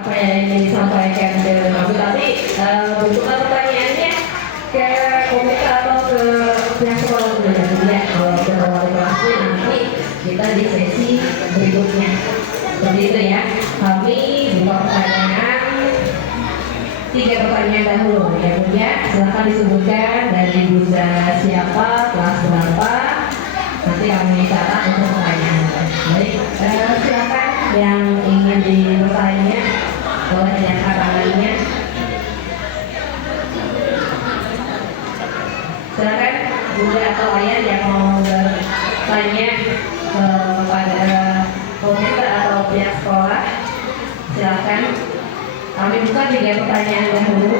apa yang ingin disampaikan ke kami, tapi bentukkan pertanyaannya ke komite atau ke pihak sekolah dulu ya. Kalau ke wali kelasnya nanti kita di sesi berikutnya. Seperti itu ya. Kami buka pertanyaan, 3 pertanyaan dahulu ya Bu ya. Silakan disebutkan dari Bunda siapa, kelas berapa. Nanti kami catat untuk pertanyaan. Baik, silakan yang ingin bertanya, boleh diangkat tangannya. Silakan Bunda atau Ayah yang mau bertanya kepada komite atau pihak sekolah. Silakan. Kami buka 3 pertanyaan dahulu.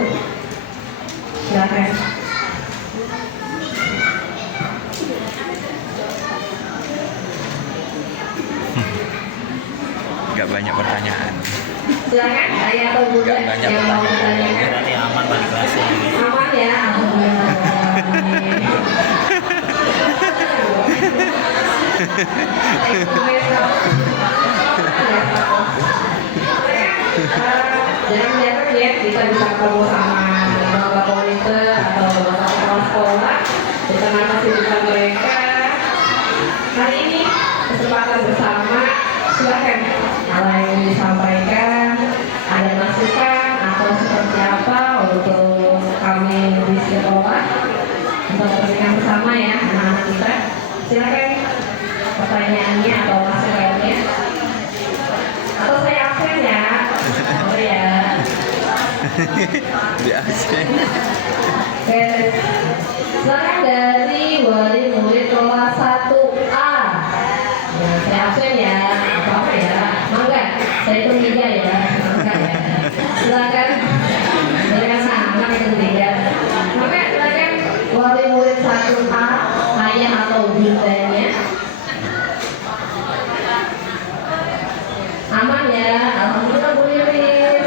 Silakan. Gak banyak pertanyaan. Silakan Ayah atau Bunda yang mau bertanya. Berarti aman balik kelasnya. Aman ya, alhamdulillah. Jangan lihat ya, kita bisa ketemu sama bapak komite atau bapak kepala sekolah di tengah kesibukan mereka. Hari ini kesempatan bersama, silakan kalau yang disampaikan, ada masukan atau seperti apa untuk kami di sekolah untuk kepentingan bersama ya anak-anak kita. Silakan pertanyaannya atau masukannya. Atau saya absen ya. Oh ya. Di absen. Oke. Silakan dari wali murid kelas 1A. Ya, saya absen ya. Apa ya? Mangga. Saya itu 3 ya. Mangga ya. Silakan. Dengan sangat itu 3. Mangga silakan wali murid 1A, ayah atau bundanya. Aman ya, alhamdulillah Bu Irin.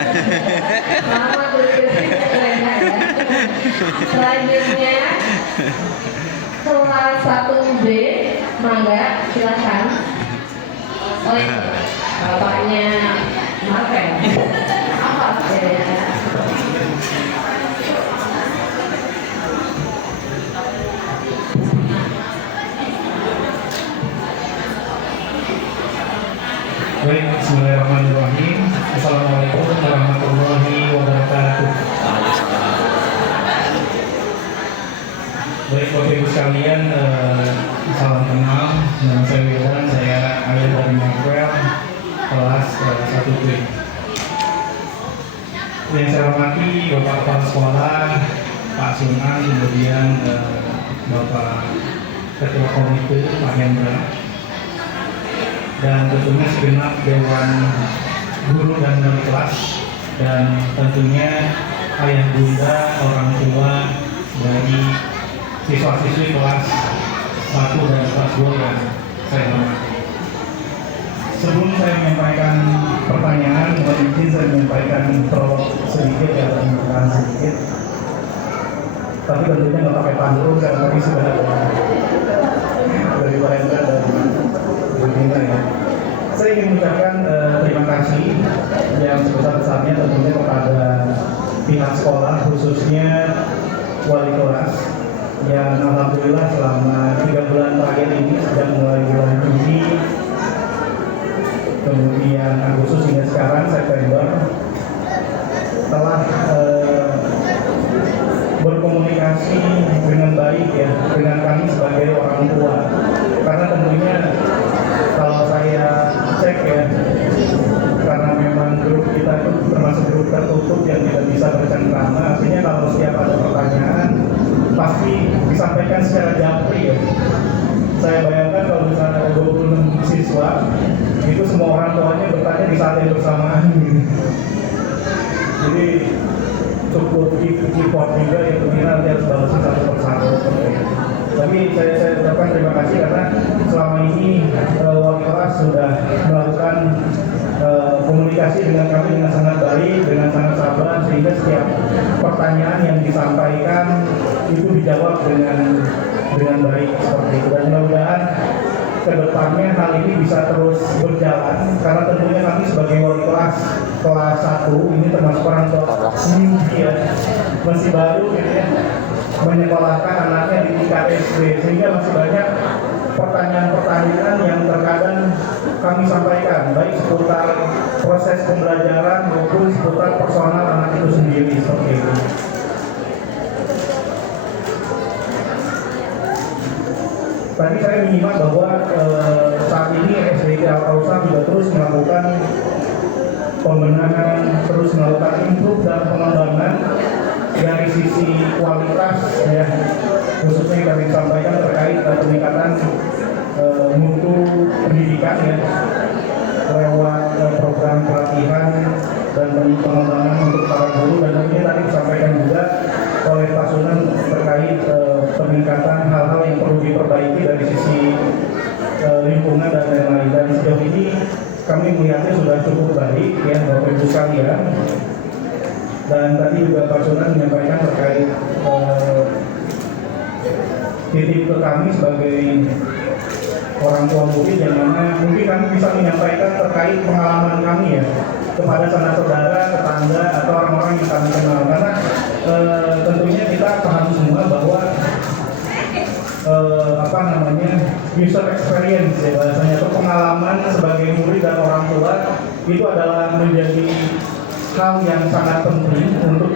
Selamat Bu Irin. Selanjutnya kelas 1B, mangga silakan. Oh iya, bapaknya Marvel. Apa ya? Baik, bismillahirrahmanirrahim. Assalamualaikum warahmatullahi wabarakatuh. Baik, Bapak Ibu sekalian, salam kenal. Nama saya Wildan, saya ayah dari Marvel, kelas 1B. Yang saya hormati Bapak Kepala Sekolah, Pak Sunan, kemudian Bapak Ketua Komite, Pak Hendra, dan tentunya segenap Dewan Guru dan Wali Kelas, dan tentunya ayah bunda, orang tua dari siswa-siswi kelas 1 dan kelas 2 yang saya hormati. Sebelum saya menyampaikan pertanyaan, mohon izin saya menyampaikan prolog sedikit atau pembukaan sedikit. Tapi tentunya nggak pakai pantun, karena tadi sudah ada dari Pak Hendra dan Bu Dina ya. Saya ingin mengucapkan terima kasih yang sebesar-besarnya tentunya kepada pihak sekolah, khususnya wali kelas, yang alhamdulillah selama 3 bulan terakhir ini, sejak mulai bulan Juni, kemudian Agustus hingga sekarang September, telah berkomunikasi dengan baik ya dengan kami sebagai orang tua. Karena tentunya kalau saya cek ya, karena memang grup kita itu termasuk grup tertutup yang tidak bisa bercengkrama, artinya kalau setiap ada pertanyaan pasti disampaikan secara japri ya. Saya bayangkan kalau misalnya ada 26 siswa, itu semua orang tuanya bertanya di saat yang bersamaan gitu. Jadi cukup report juga ya, tentunya nanti harus balasin satu persatu. Tapi saya ucapkan terima kasih karena selama ini wali kelas sudah melakukan komunikasi dengan kami dengan sangat baik, dengan sangat sabar, sehingga setiap pertanyaan yang disampaikan itu dijawab dengan baik seperti itu. Dan mudah-mudahan kedepannya hal ini bisa terus berjalan, karena tentunya kami sebagai wali kelas 1 ini termasuk orang tua ya, masih baru gitu ya, menyekolahkan anaknya di tingkat SD, sehingga masih banyak pertanyaan-pertanyaan yang terkadang kami sampaikan, baik seputar proses pembelajaran maupun seputar personal anak itu sendiri, seperti itu. Tadi saya menyimak bahwa saat ini SDT Al-Kausar juga terus melakukan pembenahan, terus melakukan improve dan pengembangan dari sisi kualitas ya, khususnya yang kami sampaikan terkait peningkatan mutu pendidikan ya, lewat program pelatihan dan pengembangan untuk para guru, dan tentunya tadi disampaikan juga oleh Pak Sunan terkait peningkatan hal-hal yang perlu diperbaiki dari sisi lingkungan dan lain-lain. Dan sejauh ini kami melihatnya sudah cukup baik ya Bapak Ibu sekalian. Dan tadi juga Pak Sunan menyampaikan terkait titik ke kami sebagai orang tua murid, yang mana mungkin kami bisa menyampaikan terkait pengalaman kami ya kepada sanak saudara, tetangga atau orang-orang yang kami kenal, karena tentunya kita paham semua bahwa user experience ya bahasanya, atau pengalaman sebagai murid dan orang tua itu adalah menjadi hal yang sangat penting untuk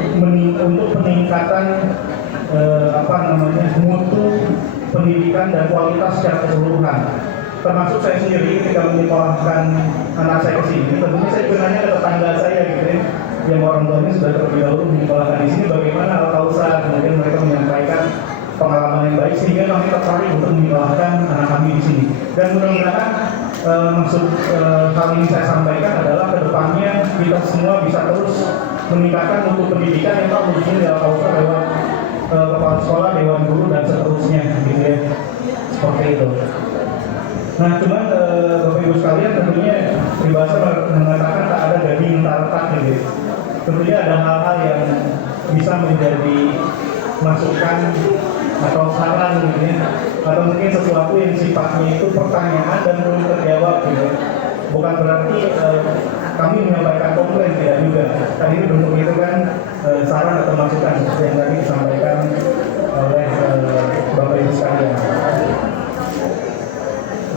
peningkatan mutu pendidikan dan kualitas secara keseluruhan. Termasuk saya sendiri ketika menyekolahkan anak saya ke sini, tentunya saya bertanya ke tetangga saya gitu ya, yang orang tuanya sudah terlebih dahulu menyekolahkan di sini, bagaimana Al-Kausar, kemudian mereka menyampaikan pengalaman yang baik sehingga kami tertarik untuk menyekolahkan anak kami di sini. Dan mudah-mudahan maksud hal ini saya sampaikan adalah kedepannya kita semua bisa terus meningkatkan mutu pendidikan yang khususnya di Al-Kausar lewat kepala sekolah, dewan guru dan seterusnya gitu ya, seperti itu. Nah, cuman Bapak Ibu sekalian, tentunya peribahasa mengatakan tak ada daging tak retak gitu. Tentunya ada hal-hal yang bisa menjadi masukan atau saran gitu ya, atau mungkin sesuatu yang sifatnya itu pertanyaan dan belum terjawab gitu. Bukan berarti kami menyampaikan komplain, tidak juga. Tadi itu bentuk itu kan saran atau masukan seperti yang tadi disampaikan oleh Bapak Ibu sekalian.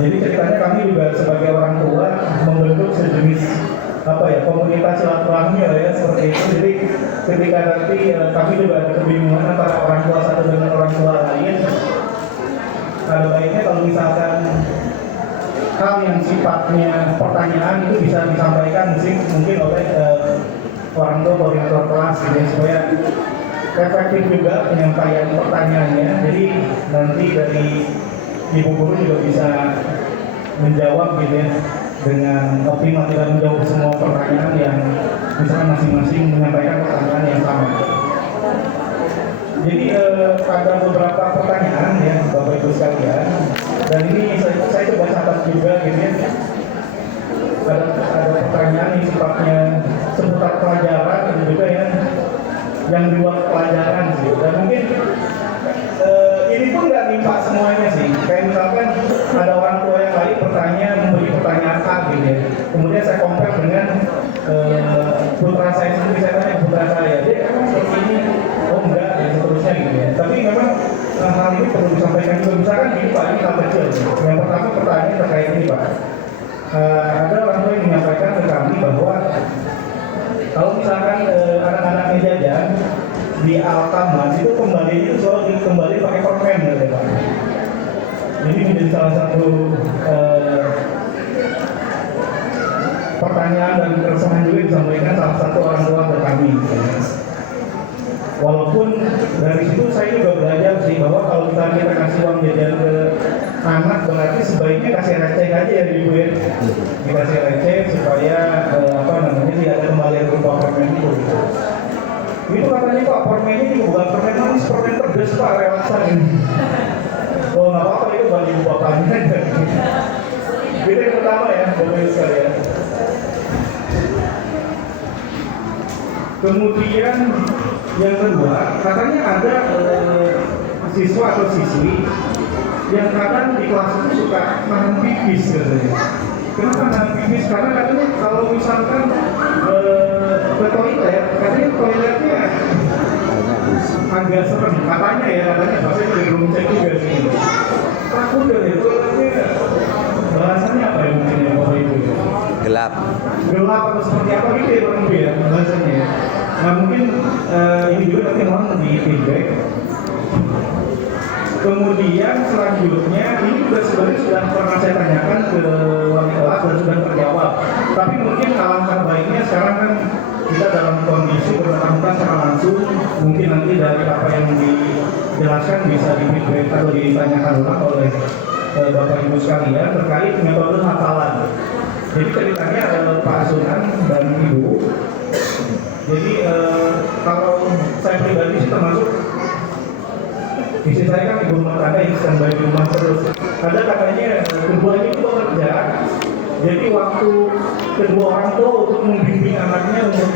Jadi ceritanya kami juga sebagai orang tua membentuk sejenis komunitas silaturahmi ya seperti itu. Jadi ketika nanti kami juga ada kebingungan antara orang tua satu dengan orang tua lain, ada baiknya kalau misalkan hal yang sifatnya pertanyaan itu bisa disampaikan mungkin oleh orang tua koordinator kelas gitu ya, supaya efektif juga penyampaian pertanyaannya. Jadi nanti dari ibu guru juga bisa menjawab gitu ya dengan optimal, tidak menjawab semua pertanyaan yang misalnya masing-masing menyampaikan pertanyaan yang sama. Jadi ada beberapa pertanyaan ya Bapak Ibu sekalian, dan ini saya coba catat juga gitu ya. Ada pertanyaan yang sifatnya seputar pelajaran gitu juga ya, yang di luar pelajaran sih. Dan mungkin ini pun nggak nimpa semuanya sih. Kayak misalkan ada orang tua yang lain memberi pertanyaan A gitu ya. Kemudian saya compare dengan putra saya sendiri, saya tanya putra saya, dia emang seperti ini, oh enggak, dan seterusnya gitu ya. Tapi memang hal ini perlu disampaikan juga. Misalkan gini Pak, ini hal kecil. Yang pertama pertanyaan terkait ini Pak. Ada orang tua yang menyampaikan ke kami bahwa kalau misalkan anak-anaknya jajan di Alfamart itu kembalinya itu selalu kembali pakai permen gitu ya Pak. Jadi menjadi salah satu pertanyaan dan keresahan juga disampaikan salah satu orang tua ke kami. Walaupun dari situ saya juga belajar sih bahwa kalau kita kasih uang jajan ke anak, berarti sebaiknya kasih receh aja ya Ibu ya. Dikasih receh supaya tidak ada kembalian berupa permen itu. Itu katanya Pak, permennya ini bukan permen manis, permen pedas Pak, relaxan ini. Oh nggak apa-apa, itu buat ibu bapaknya aja. Itu yang pertama ya, Bapak Ibu sekalian. Kemudian yang kedua, katanya ada siswa atau siswi yang kadang di kelas itu suka nahan pipis katanya. Kenapa nahan pipis? Karena katanya kalau misalkan ke toilet, katanya toiletnya agak serem. Katanya saya belum cek juga sih. Takut deh, toiletnya bahasanya apa ya mungkin yang waktu itu ya? Gelap. Gelap atau seperti apa gitu ya Bang ya bahasanya ya. Nah mungkin ini juga nanti orang di feedback. Kemudian selanjutnya ini juga sebenarnya sudah pernah saya tanyakan ke wali kelas dan sudah terjawab. Tapi mungkin alangkah baiknya sekarang kan kita dalam kondisi bertatap muka secara langsung, mungkin nanti dari apa yang dijelaskan bisa di-feedback atau ditanyakan ulang oleh Bapak Ibu sekalian terkait metode hafalan. Jadi ceritanya Pak Sunan dan Ibu. Jadi kalau saya pribadi sih termasuk istri saya kan ibu rumah tangga yang standby di rumah terus. Ada katanya keduanya itu bekerja. Jadi waktu kedua orang tua untuk membimbing anaknya untuk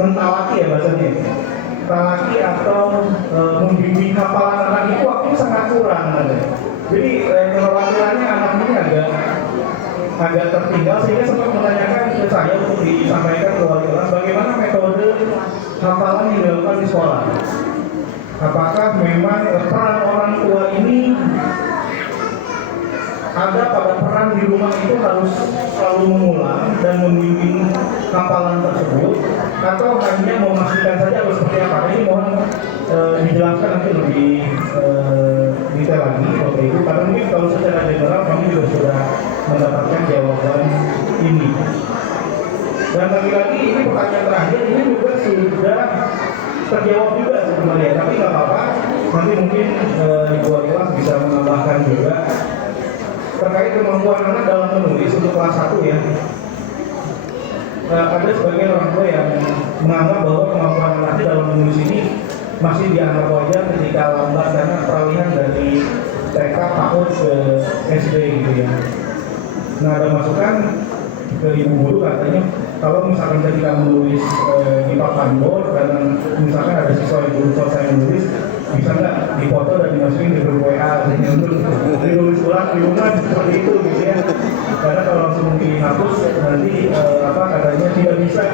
mentalaki ya bahasanya. Talaki atau membimbing hafalan anak itu waktunya sangat kurang. Jadi kekhawatirannya anak ini agak tertinggal sehingga sempat menanyakan ke saya untuk disampaikan ke wali kelas bagaimana metode hafalan yang dilakukan di sekolah. Apakah memang peran orang tua ini ada pada peran di rumah itu harus selalu mengulang dan membimbing hafalan tersebut atau hanya memastikan saja harus seperti apa? Ini mohon dijelaskan nanti lebih detail lagi Bapak Ibu karena mungkin kalau secara general kami juga sudah mendapatkan jawaban ini. Dan lagi-lagi ini pertanyaan terakhir ini juga sudah terjawab juga sebenarnya, tapi nggak apa-apa. Nanti mungkin Ibu Wali Kelas bisa menambahkan juga terkait kemampuan anak dalam menulis untuk kelas 1 ya. Ada sebagian orang tua yang menganggap bahwa kemampuan anaknya dalam menulis ini masih dianggap wajar ketika lambat karena peralihan dari TK PAUD ke SD gitu ya. Nah ada masukan ke ibu guru katanya kalau misalkan ketika menulis di papan bor dan misalkan ada siswa yang belum selesai menulis bisa nggak dipoto dan dimasukin di grup WA untuk ditulis ulang di rumah seperti itu gitu ya. Karena kalau langsung dihapus nanti katanya tidak bisa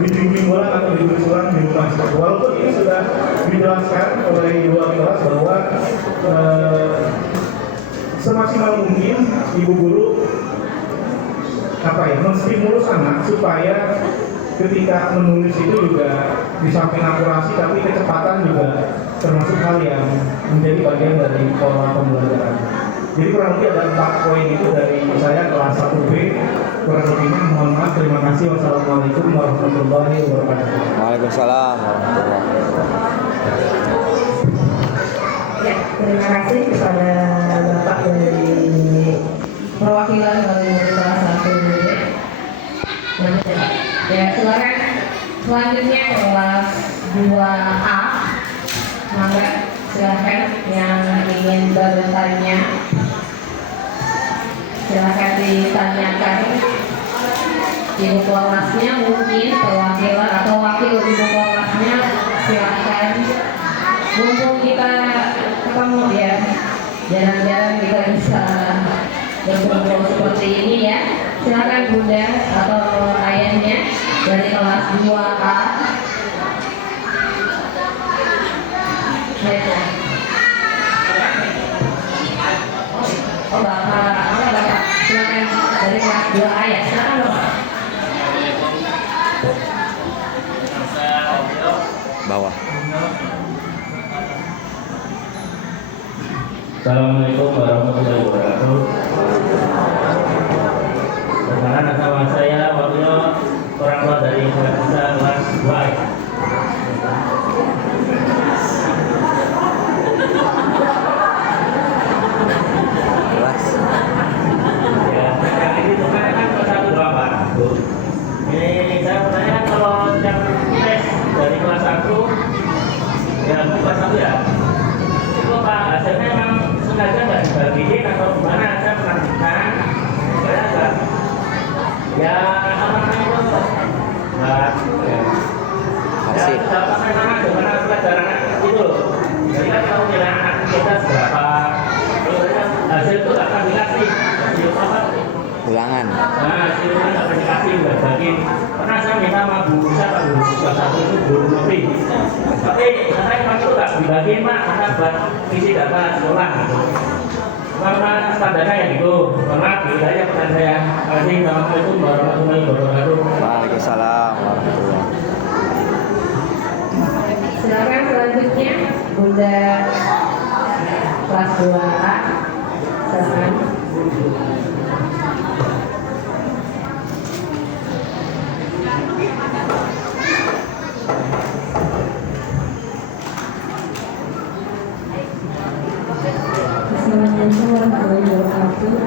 dibimbing ulang atau ditulis ulang di rumah. Walaupun ini sudah dijelaskan oleh ibu wali kelas bahwa semaksimal mungkin ibu guru menstimulus anak supaya ketika menulis itu juga di samping akurasi tapi kecepatan juga termasuk hal yang menjadi bagian dari pola pembelajaran. Jadi kurang lebih ada 4 poin itu dari saya kelas 1B. Kurang lebihnya mohon maaf, terima kasih. Wassalamualaikum warahmatullahi wabarakatuh. Waalaikumsalam warahmatullahi wabarakatuh. Ya, terima kasih kepada Bapak dari perwakilan dari kelas 1B. Ya, silakan selanjutnya kelas 2A. Mangga silakan yang ingin bertanya. Silakan ditanyakan ibu kelasnya, mungkin perwakilan atau wakil ibu kelasnya silakan. Mumpung kita ketemu ya, jarang-jarang kita bisa berkumpul seperti ini ya. Silakan bunda atau ayahnya dari kelas 2A. Oh bapak, silakan dari kelas 2A ya, silakan bapak. Bawah. Assalamualaikum warahmatullahi wabarakatuh. Perkenalkan nama saya wakil orang tua dari Indonesia kelas 2. Ya, yang ini sebenarnya kan kelas 1 berapa? Ini saya bertanya kalau jam tes dari kelas 1 ya kelas 1 ya. Itu Pak hasilnya memang sengaja nggak dibagiin atau gimana? Saya menantikan saya agak ya apa namanya itu nggak ya dapat memang gimana pelajaran itu loh. Jadi kan kalau nilai anak kita berapa terus kan Ulangan. Nah, itu kan akan dikasih bagi. Pernah saya minta sama guru saya, Pak Guru kelas 1 itu guru lebih. Tapi saya Pak itu nggak dibagi Pak, karena buat isi data sekolah gitu. Karena standarnya yang itu. Karena gitu aja pertanyaan saya. Assalamualaikum warahmatullahi wabarakatuh. Waalaikumsalam warahmatullahi. Silakan selanjutnya Bunda kelas 2A. Silakan. Assalamualaikum warahmatullahi wabarakatuh.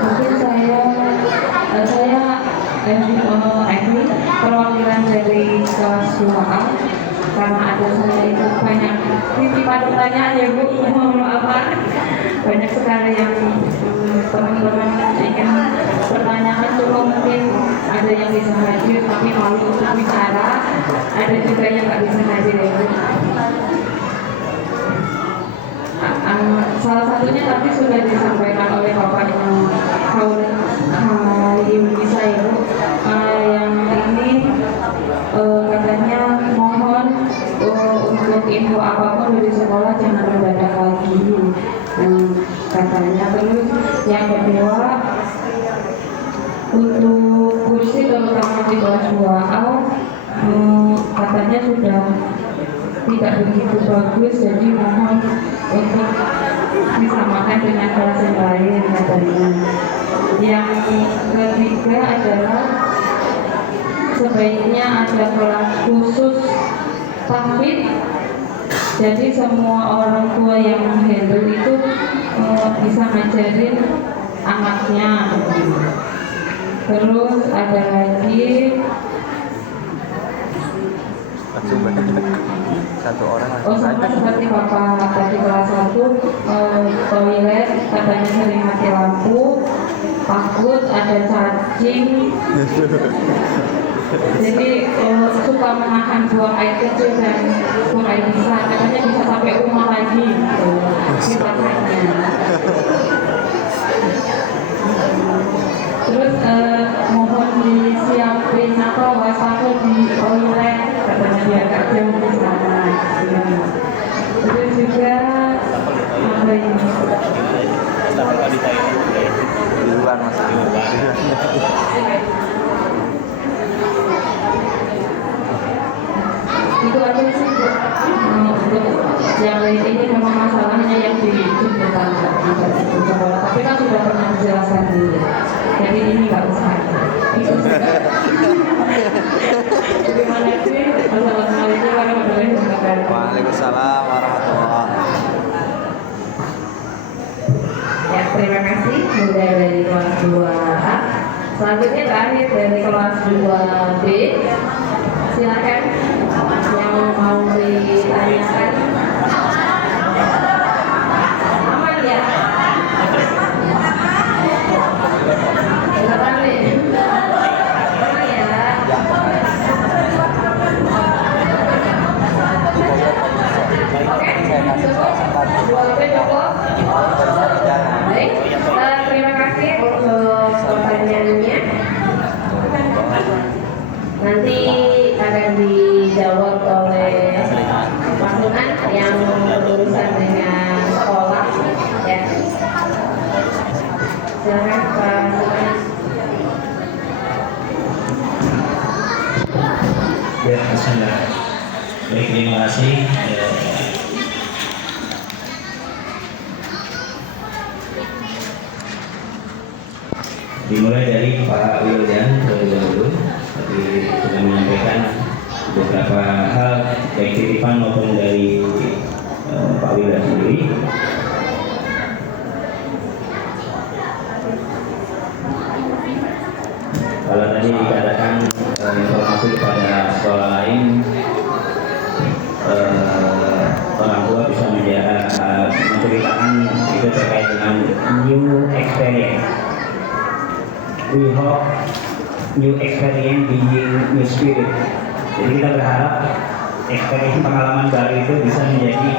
Mungkin saya Emi perwakilan dari kelas 2A, karena ada saya itu banyak titipan pertanyaan ya Bu, mohon maaf Pak. Banyak sekali yang teman-teman ingin pertanyakan, cuma mungkin ada yang bisa hadir tapi malu untuk bicara, ada juga yang nggak bisa hadir ya Bu. Salah satunya tadi sudah disampaikan oleh Bapak Indonesia ya Bu. Yang ini katanya mohon untuk info apapun dari sekolah jangan mendadak lagi. Katanya terus yang kedua untuk kursi terutama di kelas 2A katanya sudah tidak begitu bagus, jadi mohon untuk disamakan dengan kelas yang lain katanya. Yang ketiga adalah sebaiknya ada kelas khusus tahfidz, jadi semua orang tua yang menghandle itu bisa ngajarin anaknya. Terus ada lagi satu orang. sama seperti Bapak tadi kelas 1, toilet katanya sering mati lampu, takut ada cacing. Jadi suka menahan buang air kecil dan buang air besar, katanya bisa sampai rumah lagi gitu sifatnya. Terus mohon disiapin wastafel di toilet, katanya biar gak jauh di sana. Terus juga apa ini? Di luar Mas. Itu aja sih Bu. Untuk yang lain ini memang masalahnya yang di jemputan sekolah, tapi kan sudah pernah dijelaskan dulu, jadi ini nggak usah. Itu terima kasih. Assalamualaikum warahmatullahi wabarakatuh. Waalaikumsalam warahmatullahi. Ya, terima kasih Bunda dari kelas 2A. Selanjutnya terakhir dari kelas 2B. Silakan yang mau ditanyakan. Aman ya? Silakan nih. Aman ya? Oke, cukup. 2B cukup. Baik, terima kasih untuk pertanyaannya. Nanti akan dijawab oleh pasukan yang berurusan dengan sekolah. Ya, silakan Pak. Ya, Bismillah. Baik, terima kasih. Dimulai dari Pak Wildan terlebih dahulu, tadi sudah menyampaikan beberapa hal baik titipan maupun dari Pak Wildan sendiri. Kalau tadi dikatakan informasi kepada sekolah lain, orang tua bisa menceritakan itu terkait dengan new experience. We hope new experience being new spirit. Jadi kita berharap experience pengalaman baru itu bisa menjadi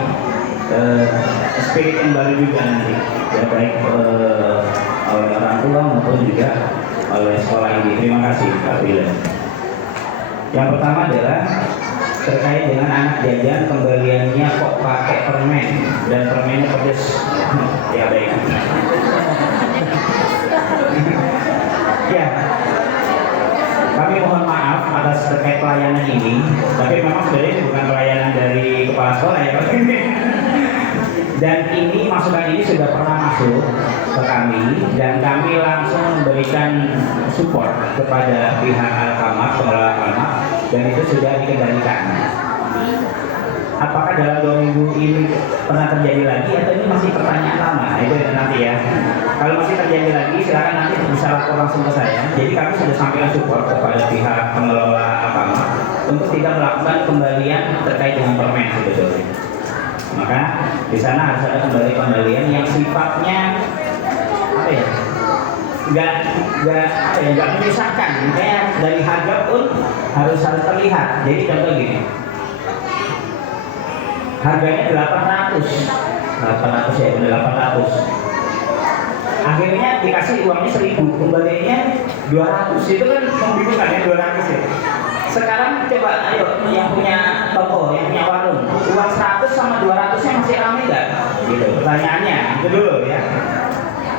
spirit yang baru juga nanti, ya baik oleh orang tua maupun juga oleh sekolah ini. Terima kasih Pak William. Yang pertama adalah terkait dengan anak jajan kembaliannya kok pakai permen dan permennya pedes. Ya baik. Ya, kami mohon maaf atas terkait pelayanan ini, tapi memang sebenarnya ini bukan pelayanan dari kepala sekolah ya Pak. Dan ini masukan ini sudah pernah masuk ke kami dan kami langsung memberikan support kepada pihak Alkamah, pengelola Alkamah, dan itu sudah dikendalikan. Apakah dalam 2 minggu ini pernah terjadi lagi atau ini masih pertanyaan lama? Itu nanti ya. Kalau masih terjadi lagi silakan nanti bisa lapor langsung ke saya. Jadi kami sudah sampaikan support kepada pihak pengelola Alkamah untuk tidak melakukan kembalian terkait dengan permen sebetulnya. Maka di sana harus ada kembalian yang sifatnya apa ya? Nggak menyusahkan. Kayak dari harga pun harus terlihat. Jadi contoh gini. Harganya 800 ya, 800. Akhirnya dikasih uangnya 1000, kembaliannya 200. Itu kan membingungkan ya, 200 ya. Sekarang coba ayo yang punya toko, yang punya warung, uang 100 sama 200-nya masih ramai nggak? Gitu. Pertanyaannya itu dulu ya.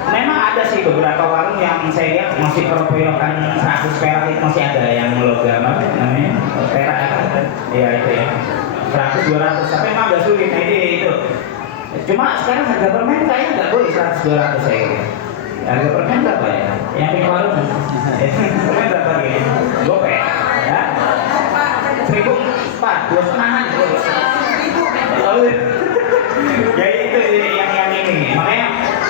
Memang ada sih beberapa warung yang saya lihat masih keroyokan 100 perak itu masih ada yang logam apa namanya perak apa? Ya itu ya. 100 200 tapi memang agak sulit. Nah itu. Cuma sekarang harga permen kayaknya nggak boleh 100 200 saya kira. Harga permen berapa ya? Yang punya warung permen berapa ini? Gopek ya? 1.400, 2,5-an ya itu yang ini. Makanya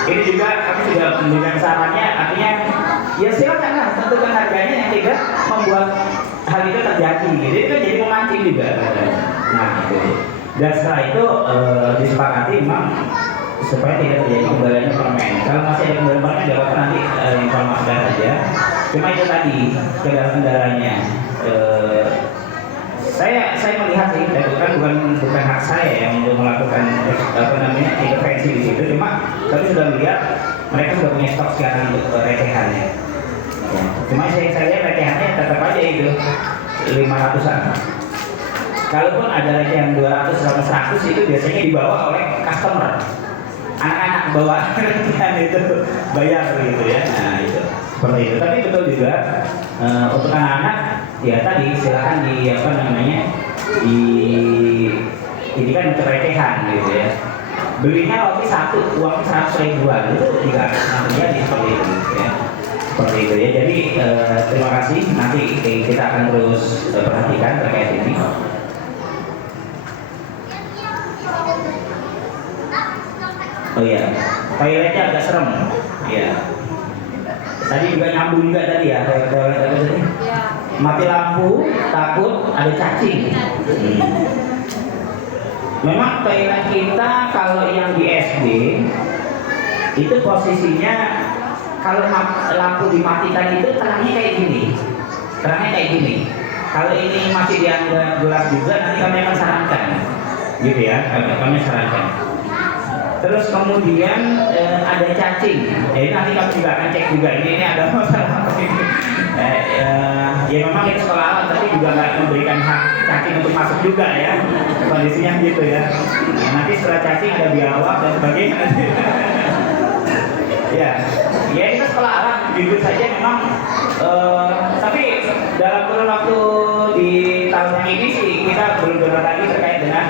ini juga kami sudah memberikan sarannya, artinya ya silakan lah tentukan harganya yang tidak membuat hal itu terjadi. Jadi itu jadi memancing juga. Nah itu. Dan setelah itu disepakati memang supaya tidak terjadi kembaliannya permen. Kalau masih ada kembalian permen, tidak apa-apa nanti informasikan saja. Cuma itu tadi kendala-kendalanya. Saya melihat sih, bukan hak saya yang untuk melakukan intervensi di situ. Cuma tapi sudah melihat mereka sudah punya stok sekarang untuk recehannya. Ya. Cuma saya lihat recehannya tetap aja itu 500-an. Kalaupun ada recehan 200 sama 100 itu biasanya dibawa oleh customer. Anak-anak bawa recehan itu bayar gitu ya. Nah itu seperti itu. Tapi betul juga untuk anak-anak ya tadi silakan di apa namanya ini kan untuk recehan gitu ya. Belinya roti satu uang 100 ribuan itu juga terjadi seperti itu ya. Seperti itu ya. Jadi terima kasih, nanti kita akan terus perhatikan terkait ini. Oh iya, toiletnya agak serem. Ya. Tadi juga nyambung juga tadi ya, toilet apa tadi? Mati lampu, takut ada cacing. Memang toilet kita kalau yang di SD itu posisinya kalau lampu dimatikan itu terangnya kayak gini. Kalau ini masih dianggap gelap juga, nanti kami akan sarankan, gitu ya. Kami sarankan. Terus kemudian ada cacing. Jadi nanti kami juga akan cek juga ini ada masalah apa ini. Ya memang itu sekolah alam, tapi juga nggak memberikan hak cacing untuk masuk juga ya. Kondisinya gitu ya. Nah, nanti setelah cacing ada biawak dan sebagainya. Ya itu sekolah alam. Jujur saja memang. Tapi dalam kurun waktu di tahun yang ini sih kita belum dengar lagi terkait dengan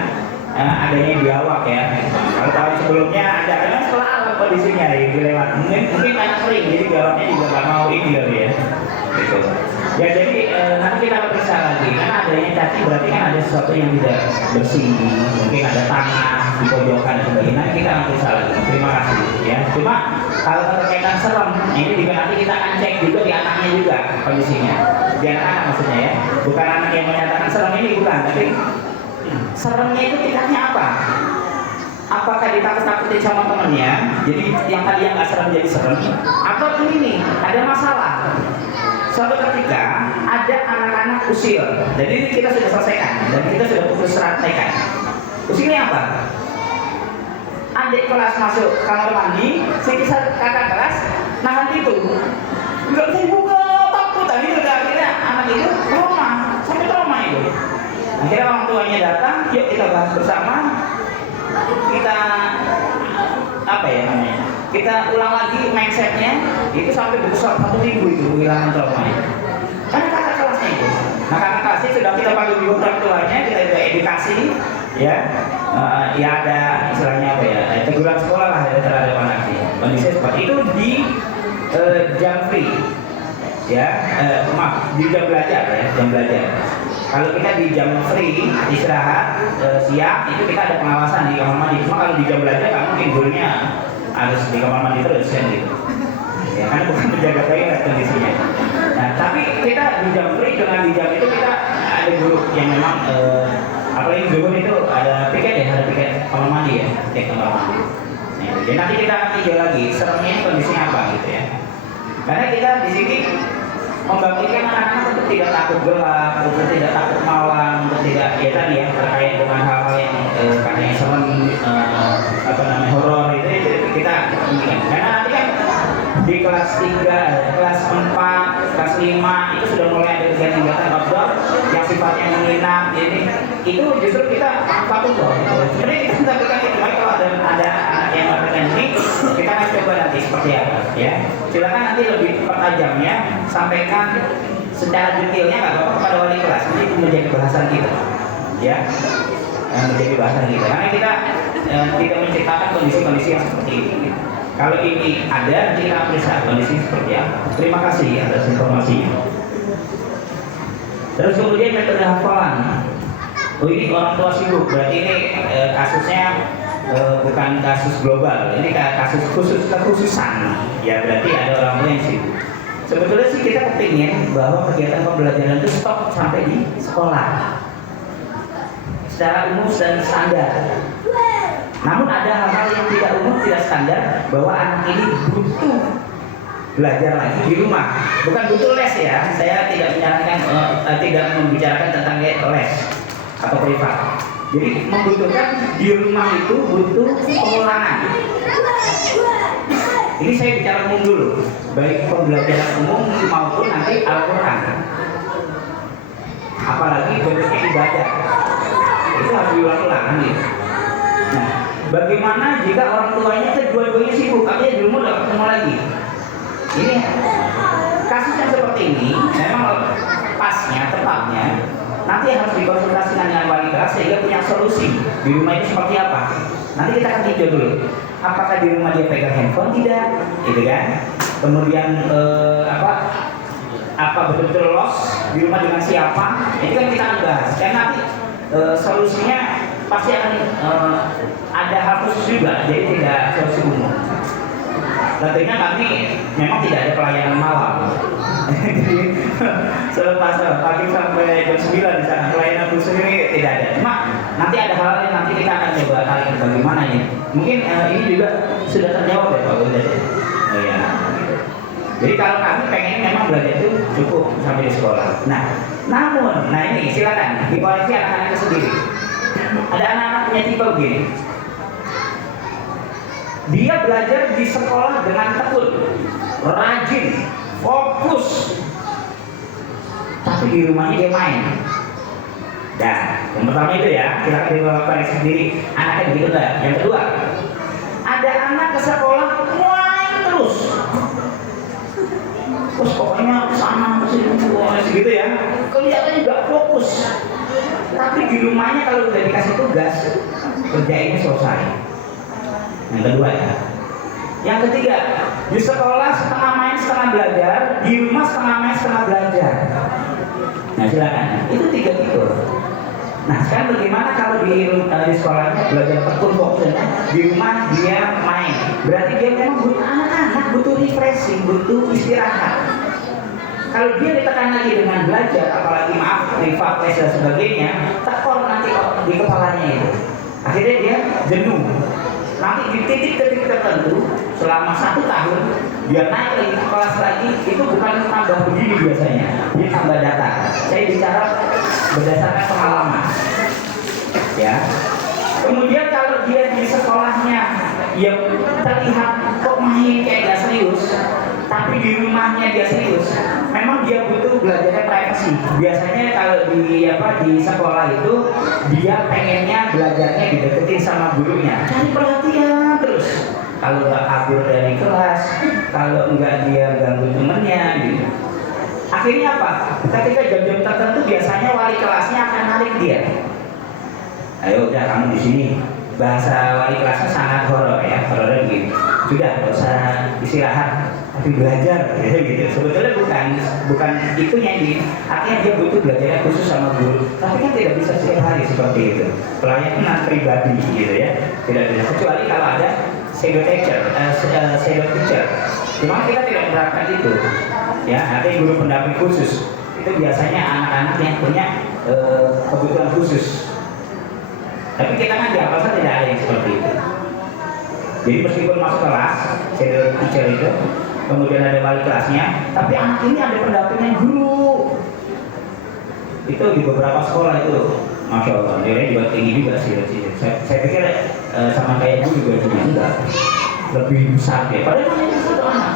adanya biawak ya. Kalau tahun sebelumnya ada karena sekolah alam kondisinya ya dilewat. Mungkin karena sering jadi biawaknya juga nggak mau ini ya. Gitu. Ya jadi nanti kita akan periksa lagi karena adanya cacing berarti kan ada sesuatu yang tidak bersih, mungkin ada tanah di pojokan dan sebagainya. Nanti kita akan periksa lagi. Terima kasih ya. Cuma kalau berkaitan serem, ini juga nanti kita akan cek juga di anaknya juga kondisinya. Di anak-anak maksudnya ya, bukan anak yang menyatakan serem ini bukan, tapi seremnya itu tingkatnya apa? Apakah ditakut-takutin sama temennya? Jadi yang tadi yang nggak serem jadi serem? Atau ini nih ada masalah? Suatu ketika ada anak-anak usil, jadi kita sudah selesaikan dan kita sudah putus serat tekad. Usilnya apa? adik kelas masuk kamar mandi, si kakak kelas nahan itu, nggak bisa dibuka, takut. Tadi udah akhirnya anak itu trauma, sampai trauma itu. Akhirnya orang tuanya datang, yuk kita bahas bersama, kita apa ya namanya? Kita ulang lagi mindsetnya, itu sampai besar 1 minggu itu kehilangan traumanya. Karena kakak kelasnya itu. Nah kakak kelasnya sudah kita panggil juga orang tuanya, kita juga edukasi, ya, ya ada istilahnya apa ya, teguran sekolah lah ya terhadap anaknya. Kondisi seperti itu di jam free, ya, maaf di jam belajar ya, jam belajar. Kalau kita di jam free istirahat siang itu kita ada pengawasan di kamar mandi. Cuma kalau di jam belajar kan mungkin gurunya harus di kamar mandi terus kan gitu. Ya karena bukan menjaga toilet kondisinya. Nah tapi kita di jam free dengan di jam itu kita ada guru yang memang apalagi guru itu ada piket ya, ada piket kamar mandi ya, piket kamar mandi. Nah, jadi nanti kita akan tinjau lagi seremnya kondisinya apa gitu ya. Karena kita di sini membangkitkan anak-anak untuk tidak takut gelap, untuk tidak takut malam, untuk tidak ya tadi ya terkait dengan hal-hal yang katanya serem, apa namanya horor itu kita inginkan. Karena nanti kan di kelas 3, kelas 4, kelas 5 itu sudah mulai ada kegiatan outdoor yang sifatnya menginap. Jadi itu justru kita patut loh. Sebenarnya kita melakukan itu, kalau ada anak yang melakukan ini, kita akan coba nanti seperti apa ya. Silakan nanti lebih pertajam ya, sampaikan secara detailnya nggak apa-apa kepada wali kelas. Ini menjadi bahasan kita, ya, menjadi bahasan kita. Karena kita tidak menciptakan kondisi-kondisi yang seperti ini. Kalau ini ada, nanti kita periksa kondisi seperti apa. Terima kasih atas informasinya. Terus kemudian metode hafalan. Oh ini orang tua sibuk, berarti ini kasusnya bukan kasus global, ini kasus kekhususan. Ya berarti ada orang tua yang sibuk. Sebetulnya sih kita kepingin bahwa kegiatan pembelajaran itu stop sampai di sekolah, secara umum dan standar. Namun ada hal-hal yang tidak umum, tidak standar, bahwa anak ini butuh belajar lagi di rumah. Bukan butuh les ya, saya tidak menyarankan, tidak membicarakan tentang les atau privat. Jadi membutuhkan di rumah itu butuh pengulangan. Ini saya bicara umum dulu, baik pembelajaran umum maupun nanti Al-Quran. Apalagi bentuknya ibadah, itu harus diulang-ulang gitu. Nah, bagaimana jika orang tuanya kedua-duanya sibuk, artinya di rumah udah ketemu lagi? Ini kasus yang seperti ini memang pasnya, tepatnya nanti harus dikonsultasikan dengan wali kelas sehingga punya solusi di rumah itu seperti apa. Nanti kita akan tinjau dulu, apakah di rumah dia pegang handphone tidak, gitu kan? Kemudian apa betul-betul loss di rumah dengan siapa? Itu kan kita akan bahas. Karena nanti solusinya pasti akan ada hal khusus juga, jadi tidak solusi umum. Tentunya kami memang tidak ada pelayanan malam. Jadi selepas pagi sampai jam 9 di sana pelayanan khusus ini tidak ada. Cuma nanti ada hal yang nanti kita akan coba tarik bagaimana ini. Mungkin ini juga sudah terjawab ya Pak Bunda. Oh ya. Jadi kalau kami pengen memang belajar itu cukup sampai di sekolah. Namun, ini silakan dikoreksi anak-anaknya sendiri. Ada anak-anak punya tipe begini. Dia belajar di sekolah dengan tekun, rajin, fokus, tapi di rumahnya dia main. Dan yang pertama itu ya, silakan dikoreksi sendiri. Anaknya begitu enggak? Yang kedua, ada anak ke sekolah main terus. Terus pokoknya sama gitu ya, kelihatannya nggak fokus. Tapi di rumahnya kalau udah dikasih tugas, kerjainnya selesai. Yang kedua ya. Yang ketiga, di sekolah setengah main setengah belajar, di rumah setengah main setengah belajar. Nah silakan, itu 3 tipe. Nah sekarang bagaimana kalau di sekolahnya belajar tekun fokusnya, di rumah dia main. Berarti dia memang butuh anak-anak butuh refreshing, butuh istirahat. Kalau dia ditekan lagi dengan belajar, apalagi maaf privat les dan sebagainya, tekor nanti di kepalanya itu. Akhirnya dia jenuh. Nanti di titik-titik tertentu selama 1 tahun dia naik lagi ke kelas lagi, itu bukan tambah begini biasanya, dia tambah data. Saya bicara berdasarkan pengalaman, ya. Kemudian kalau dia di sekolahnya yang terlihat kok main kayak gak serius, tapi di rumahnya dia serius. Memang dia butuh belajarnya privasi. Biasanya kalau di sekolah itu dia pengennya belajarnya dideketin sama gurunya, cari perhatian terus. Kalau nggak kabur dari kelas, kalau nggak dia ganggu temennya gitu. Akhirnya apa? Ketika jam-jam tertentu biasanya wali kelasnya akan narik dia. Ayo udah kamu di sini. Bahasa wali kelasnya sangat horor ya, horornya begini. Sudah nggak usah istirahat, tapi belajar gitu. Sebetulnya bukan itu yang artinya dia butuh belajarnya khusus sama guru. Tapi kan tidak bisa setiap hari seperti itu. Pelayanan pribadi gitu ya, tidak bisa. Kecuali kalau ada shadow teacher. Cuma kita tidak menerapkan itu. Ya, ada guru pendamping khusus. Itu biasanya anak-anak yang punya kebutuhan khusus. Tapi kita kan di Alkasar tidak ada yang seperti itu. Jadi meskipun masuk kelas, shadow teacher itu, kemudian ada wali kelasnya, tapi anak ini ada pendampingnya guru. Itu di beberapa sekolah itu, masya Allah, nilainya juga tinggi juga sih. Saya pikir sama kayak guru juga enggak, lebih besar ya. Padahal hanya satu anak.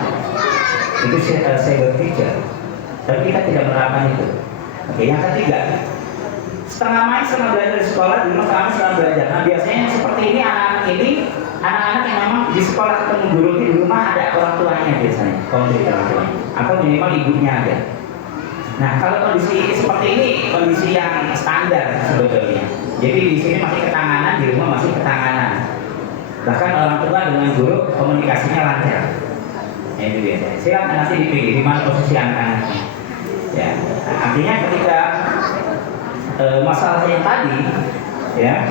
Itu shadow teacher. Tapi kita tidak menerapkan itu. Oke, yang ketiga, setengah main setengah belajar di sekolah, di rumah setengah belajar. Nah biasanya seperti ini anak-anak yang memang di sekolah ketemu guru, di rumah ada orang tuanya biasanya, orang tuanya, atau minimal ibunya ada. Nah kalau kondisi seperti ini kondisi yang standar sebetulnya. Jadi di sini masih ketanganan, di rumah masih ketanganan. Bahkan orang tua dengan guru komunikasinya lancar. Ya, itu biasanya. Silakan nanti dipilih di mana posisi anak-anaknya. Ya, artinya ketika masalah yang tadi, ya,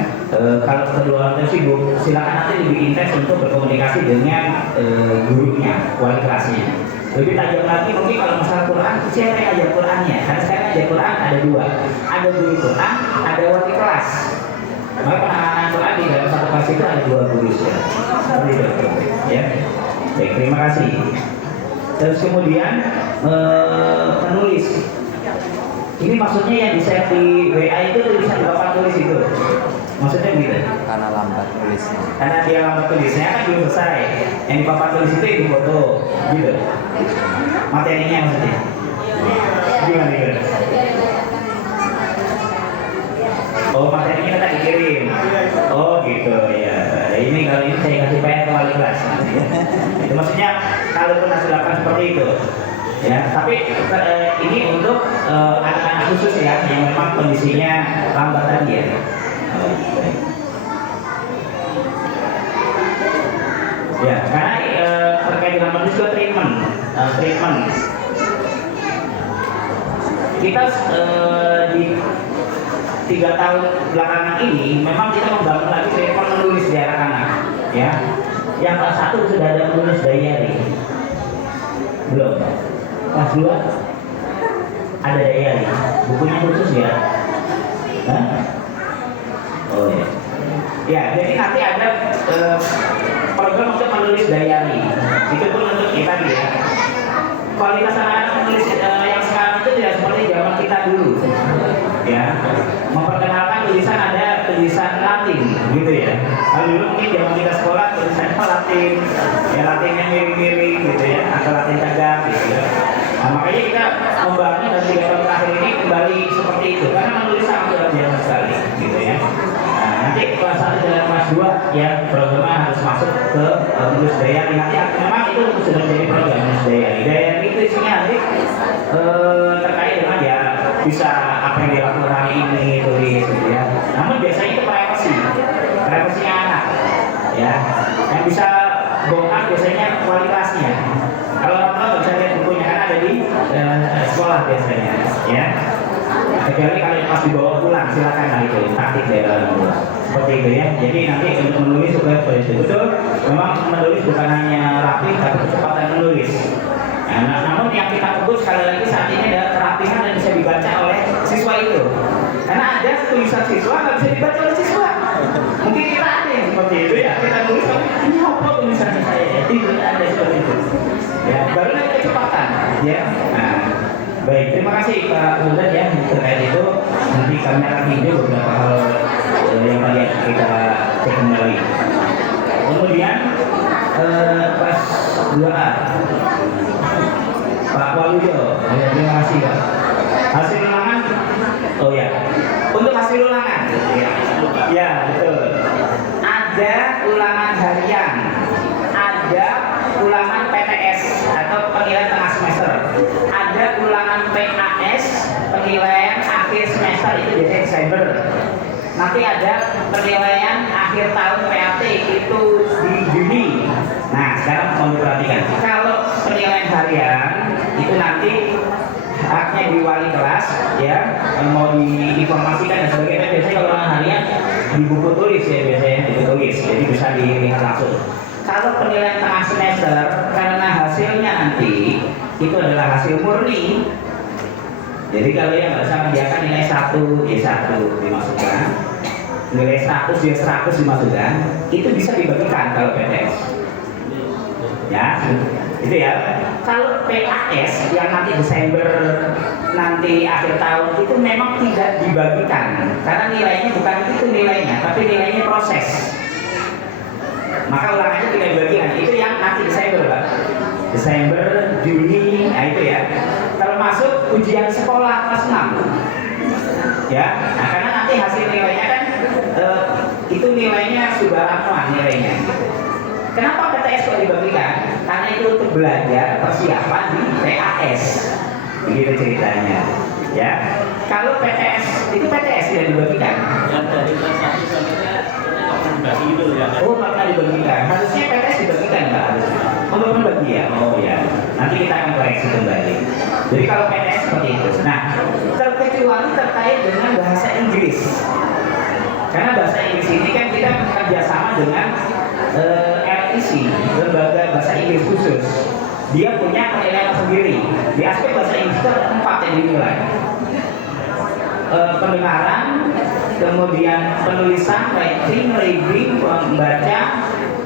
kalau kedua orang tua sibuk, silakan nanti lebih intens untuk berkomunikasi dengan gurunya, wali kelasnya. Lebih tajam lagi mungkin kalau masalah Quran, siapa yang ajar Qurannya? Karena saya ajar Quran ada dua, ada guru Quran, ada wali kelas. Maka penanganan Quran di dalam satu kelas itu ada dua guru ya. Seperti itu, ya. Baik, terima kasih. Terus kemudian penulis. Ini maksudnya yang di-share di WA itu tulisan Bapak tulis itu. Maksudnya gitu. Karena lambat tulisnya. Karena dia lambat tulisnya kan belum selesai. Yang di Bapak tulis itu foto, gitu. Materinya maksudnya. Gimana gitu? Oh materinya kita dikirim. Oh gitu ya. Ini kalau ini saya kasih PR ke wali kelas. Itu maksudnya kalaupun hasil lakukan seperti itu. Ya, tapi ini untuk anak-anak khusus ya yang memang kondisinya lambat tadi ya. Ya, karena terkait dengan menulis juga treatment. Kita di 3 tahun belakangan ini memang kita membangun lagi treatment menulis di anak-anak. Ya, yang kelas 1 sudah ada menulis diary. Belum. Kelas 2 ada diary, bukunya khusus ya. Hah? Oh ya. Ya, jadi nanti ada program untuk menulis diary. Itu pun untuk kita ya. Kualitas anak-anak menulis yang sekarang itu tidak seperti zaman kita dulu. Ya, memperkenalkan tulisan ada tulisan Latin, gitu ya. Kalau dulu mungkin zaman kita sekolah tulisannya Latin, ya Latinnya miring-miring, gitu ya, atau Latin tegak, gitu ya. Nah, makanya kita membangun dan 3 tahun terakhir ini kembali seperti itu karena menulis sangat luar biasa sekali, gitu ya. Nah, nanti kelas 1 dan kelas 2 ya programnya harus masuk ke menulis diary. Nanti memang itu sudah menjadi program menulis diary. Diary itu isinya nanti terkait dengan ya bisa apa yang dilakukan hari ini tulis, gitu ya. Namun biasanya itu privasinya anak, ya. Yang bisa bongkar biasanya wali kelasnya. Kalau orang tua bisa lihat bukunya kan ada di sekolah biasanya, ya. Kecuali kalau pas dibawa pulang silakan lah itu praktik dari dalam pulang. Seperti itu ya. Jadi nanti untuk menulis juga betul. Memang menulis bukan hanya rapi tapi kecepatan menulis. Nah, namun yang kita kebut sekali lagi saat ini adalah kerapihan dan bisa dibaca oleh siswa itu. Karena ada tulisan siswa nggak bisa dibaca oleh siswa. Mungkin kita ada yang seperti itu ya. Kita nulis ini apa tulisannya saya? Itu ada seperti itu. Ya, baru naik kecepatan. Ya. Nah, baik. Terima kasih Pak Ustadz ya terkait itu. Nanti kami akan tinjau beberapa hal yang tadi kita cek kembali. Kemudian 2A. Pak Waluyo, ya, terima kasih Pak. Hasil ulangan, oh ya, untuk hasil ulangan, ya betul. Ada ulangan harian, ada ulangan PTS atau penilaian tengah semester, ada ulangan PAS penilaian akhir semester itu biasanya Desember. Nanti ada penilaian akhir tahun PAT itu di Juni. Nah sekarang mau diperhatikan, kalau penilaian harian itu nanti haknya di wali kelas ya, mau diinformasikan dan sebagainya. Biasanya kalau ulangan harian di buku tulis ya, biasanya di buku tulis, jadi bisa dilihat langsung. Kalau penilaian tengah semester, karena hasilnya nanti itu adalah hasil murni, jadi kalau yang nggak sama dia kan nilai 1 ya 1 dimasukkan, nilai 100 ya 100 dimasukkan, itu bisa dibagikan kalau PTS ya, itu ya. Kalau PAS yang nanti Desember nanti akhir tahun itu memang tidak dibagikan karena nilainya bukan itu nilainya, tapi nilainya proses. Maka ulangannya tidak dibagikan, itu yang nanti Desember Pak, Desember, Juni, nah itu ya, termasuk ujian sekolah kelas 6 ya. Nah karena nanti hasil nilainya kan itu nilainya sudah anuan nilainya. Kenapa PTS kok dibagikan? Karena itu untuk belajar persiapan di PAS, begitu ceritanya ya. Kalau PTS itu PTS tidak dibagikan. Yang dari kelas 1 sampai dibagi gitu ya. Oh, nggak pernah dibagikan. Harusnya PTS dibagikan Pak, harusnya. Oh, belum bagi ya? Oh ya. Nanti kita akan koreksi kembali. Jadi kalau PTS seperti itu. Nah, terkecuali terkait dengan bahasa Inggris. Karena bahasa Inggris ini kan kita kerjasama dengan LIC, lembaga bahasa Inggris khusus. Dia punya penilaian sendiri. Di aspek bahasa Inggris itu ada 4 yang dinilai. Pendengaran, kemudian penulisan, writing, reading, membaca,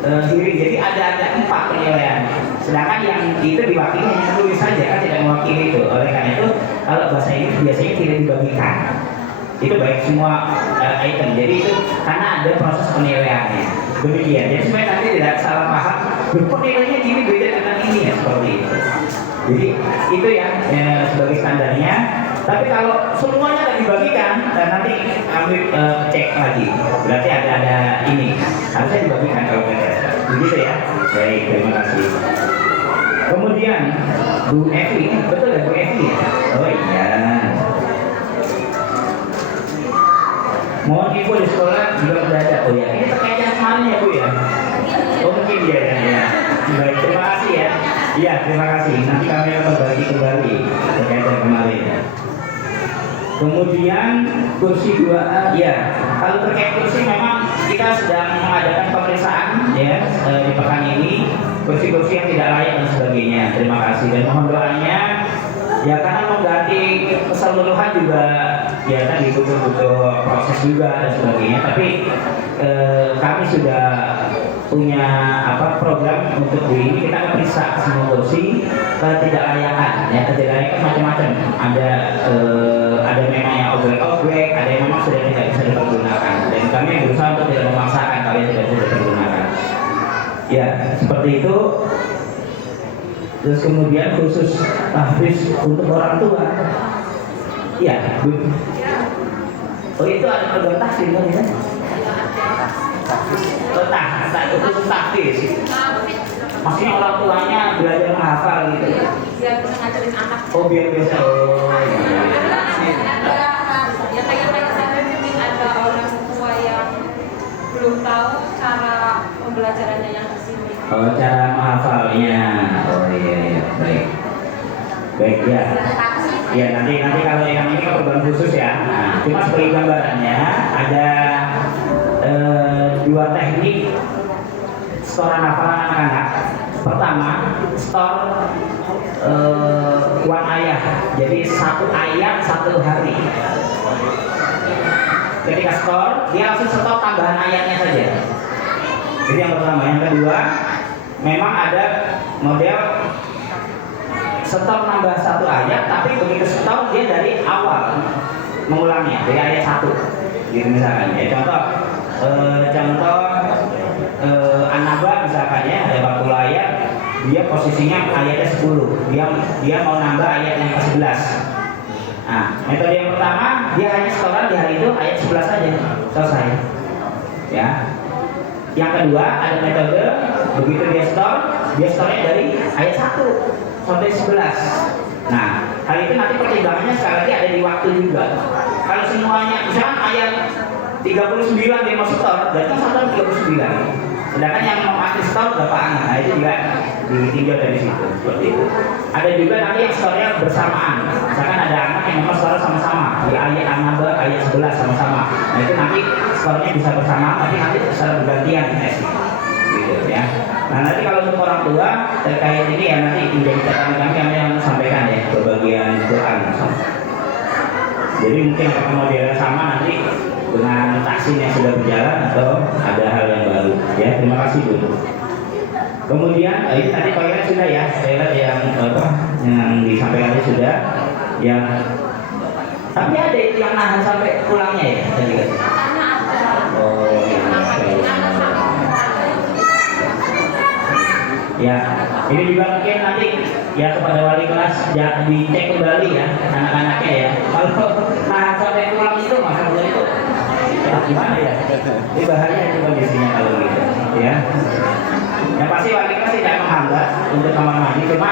hearing. Jadi ada 4 penilaian. Sedangkan yang itu diwakili hanya tulis saja, kan tidak mewakili itu. Oleh karena itu, kalau bahasa Inggris biasanya tidak dibagikan. Itu baik semua item. Jadi itu karena ada proses penilaiannya. Demikian. Jadi supaya nanti tidak salah paham. Penilaiannya gini beda dengan ini ya, seperti itu. Jadi itu ya sebagai standarnya. Tapi kalau semuanya tidak dibagikan, dan nanti ambil cek lagi. Berarti ada ini harusnya dibagikan kalau PTS. Begitu ya. Baik, terima kasih. Kemudian Bu Evi, betul ya Bu Evi ya? Oh iya. Mohon info di sekolah juga sudah ada. Oh ya, ini terkait yang kemarin ya Bu ya? Oh mungkin ya. Baik, terima kasih ya. Iya, terima kasih. Nanti kami akan berbagi kembali terkait yang kemarin. Kemudian kursi 2A, ya. Kalau terkait kursi memang kita sedang mengadakan pemeriksaan ya di pekan ini, kursi-kursi yang tidak layak dan sebagainya. Terima kasih dan mohon doanya. Ya karena mengganti keseluruhan juga ya tadi butuh proses juga dan sebagainya. Tapi kami sudah punya program untuk di ini kita periksa semua kursi ketidaklayakan ya, ketidaklayakan macam-macam. Ada memang yang obrek, ada yang memang sudah tidak bisa dipergunakan dan kami berusaha untuk tidak memaksakan kalau yang tidak bisa dipergunakan. Ya seperti itu. Terus kemudian khusus tahfiz untuk orang tua. Iya, Bu. Oh itu ada program tahfiz kan ya? Khusus tahfiz. Maksudnya orang tuanya belajar menghafal gitu. Biar bisa ngajarin anak. Oh biar biasa. Oh iya. Ya kayak saya mungkin ada orang tua yang belum tahu cara pembelajarannya yang di sini. Oh cara menghafalnya. Oh iya baik ya. Ya nanti kalau yang ini program khusus ya. Nah, cuma sebagai gambarannya ada 2 teknik setoran hafalan anak-anak. Pertama setor uang ayah. Jadi 1 ayat 1 hari. Ketika setor dia langsung setor tambahan ayatnya saja. Jadi yang pertama. Yang kedua memang ada model setor nambah 1 ayat, tapi begitu setor dia dari awal mengulangnya dari ayat 1 gitu misalkan ya. Contoh An-Naba misalkan ya ada 40 ayat dia posisinya ayatnya 10. Dia mau nambah ayat yang ke-11. Nah, metode yang pertama dia hanya setoran di hari itu ayat 11 saja, selesai. Ya. Yang kedua ada metode begitu dia store-nya dari ayat 1 sampai 11. Nah, hal itu nanti pertimbangannya sekali lagi ada di waktu juga. Kalau semuanya, misalkan ayat 39 dia mau store, berarti satu 39. Sedangkan yang mau aktif store berapa anak? Nah itu juga ditinjau dari situ. Seperti itu. Ada juga nanti yang store-nya bersamaan. Misalkan ada anak yang memang store sama-sama di ayat An-Naba ayat 11 sama-sama. Nah itu nanti store-nya bisa bersamaan, tapi nanti secara bergantian gitu ya. Nah nanti kalau untuk orang tua terkait ini ya nanti menjadi catatan kami yang sampaikan ya ke bagian Quran. Jadi mungkin apakah modelnya sama nanti dengan taksin yang sudah berjalan atau ada hal yang baru ya. Terima kasih Bu. Kemudian ini tadi toilet sudah ya, toilet yang disampaikan tadi sudah ya. Tapi ada itu yang nahan sampai pulangnya ya tadi kan. Oh ya, ini juga mungkin nanti ya kepada wali kelas ya, dicek kembali ya anak-anaknya ya. Kalau nahan sampai pulang itu masa itu ya, gimana ya? Ini bahaya itu kondisinya kalau gitu ya. Yang pasti wali kelas tidak menghambat untuk kamar mandi, cuma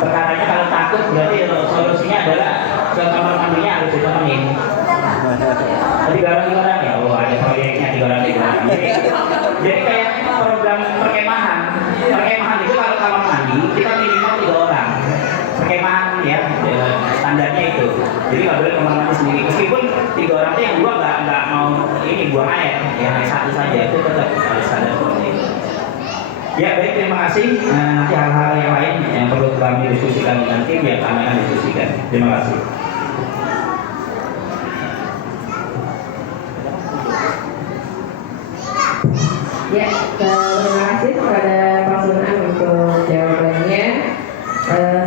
perkaranya kalau takut berarti solusinya adalah ke kamar mandinya harus ditemenin. Tadi orang ya, oh ada proyeknya 3 orang. Jadi kayak program perkemahan itu kalau kamar mandi kita minimal 3 orang. Perkemahan ya, standarnya itu. Jadi nggak boleh kamar mandi sendiri. Meskipun 3 orang itu yang 2 nggak mau ini buang air, yang 1 saja itu tetap harus standar seperti itu. Ya baik, terima kasih. Nanti hal-hal yang lain yang perlu kami diskusikan dengan tim ya kami akan diskusikan. Terima kasih. Ya, terima kasih kepada Pak Sunan untuk jawabannya.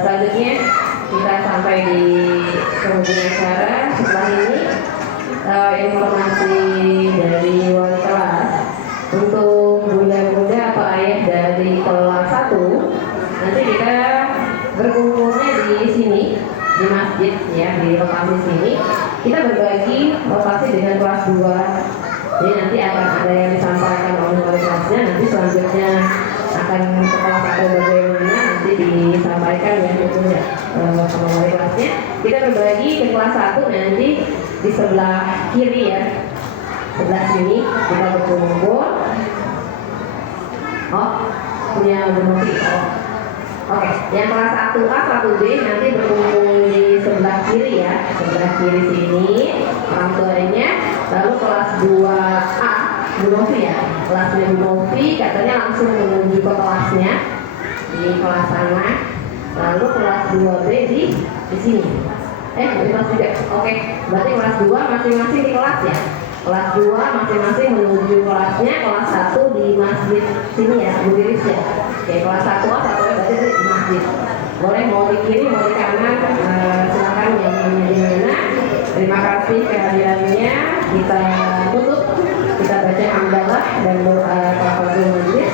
Selanjutnya kita sampai di penghujung acara. Setelah ini informasi dari wali kelas untuk bunda-bunda atau ayah dari kelas 1. Nanti kita berkumpulnya di sini di masjid ya, di lokasi sini. Kita berbagi lokasi dengan kelas 2. Jadi nanti akan ada yang disampaikan oleh wali kelasnya, nanti selanjutnya akan ke kelas 1 bagaimana nanti disampaikan ya tentunya sama wali kelasnya. Kita berbagi ke kelas 1 nanti di sebelah kiri ya, sebelah sini kita berkumpul. Oh, punya bermotif. Oke, yang kelas 1A, 1B nanti berkumpul di sebelah kiri ya, sebelah kiri sini orang tuanya. Lalu kelas 2A, Bu Novi ya, kelasnya Bu Novi katanya langsung menuju ke kelasnya di kelas sana. Lalu kelas 2B di sini. Di kelas 3. Oke, berarti kelas 2 masing-masing di kelas ya. Kelas 2 masing-masing menuju kelasnya, kelas 1 di masjid sini ya, Bu Diris ya. Oke, kelas 1A, 1B berarti di masjid. Boleh mau di kiri, mau di kanan, silakan yang di mana. Terima kasih kehadirannya. Kita tutup, kita baca hamdalah dan doa kafaratul majlis.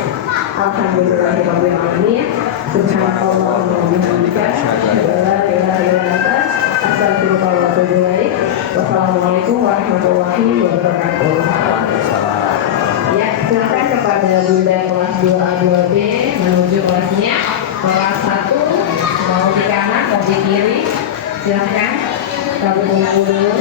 Alhamdulillahirabbil alamin. Subhanallahumma wa bihamdika, asyhadu an la ilaha illa anta, astaghfiruka wa atubu ilaik. Wassalamualaikum warahmatullahi wabarakatuh. Ya, silakan kepada bunda kelas 2A 2B menuju kelasnya. Kelas 1 mau di kanan, mau di kiri, silakan. Kami tunggu dulu.